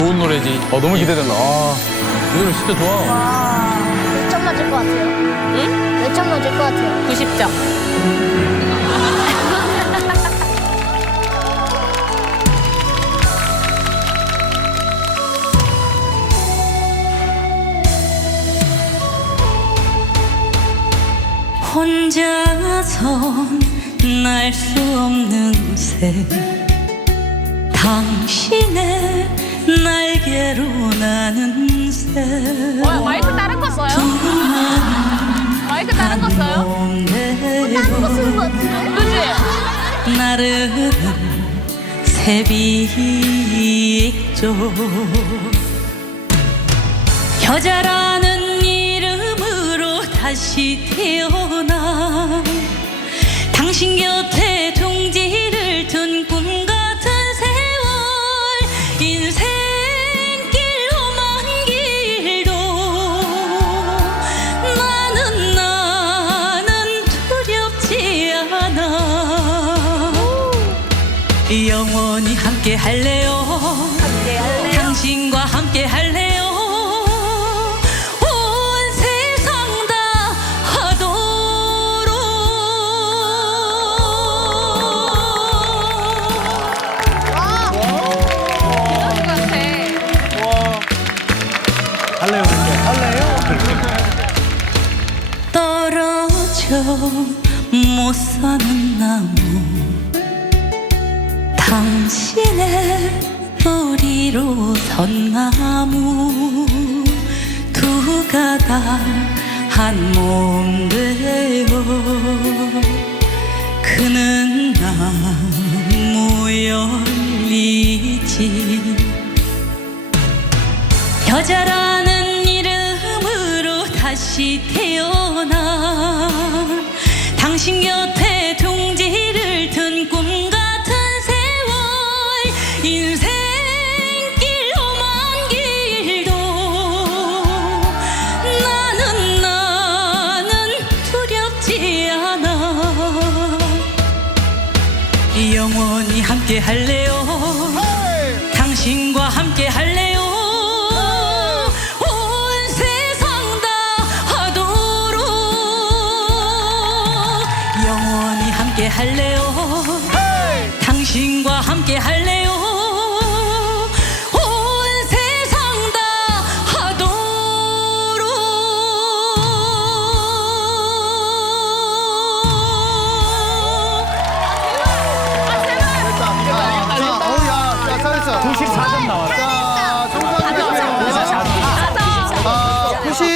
좋은 노래지. 어, 너무 기대된다. 예. 아, 노래 진짜 좋아. 와, 요 응? 음. 아. 혼자서 날 수 없는 새. 당신의 날개로 나는 새야 마이크 다른 거 써요? 마이크 다른 거 써요? 나로다어나당지 영원히 함께 할래요. 함께 할래요. 당신과 함께 할래요. 온 세상 다 하도록. 아, 오. 오. 할래요. 그렇게. 할래요. 그렇게. 떨어져 못 사는 나무. 뿌리로 선나무 두 가닥 한몸되요 그는 나무 열리지 여자라는 이름으로 다시 태어나 당신 곁에 둥지 할래요 hey! 당신과 함께 할래요 hey! 온 세상 다 하도록 hey! 영원히 함께 할래요 hey! 당신과 함께 할래요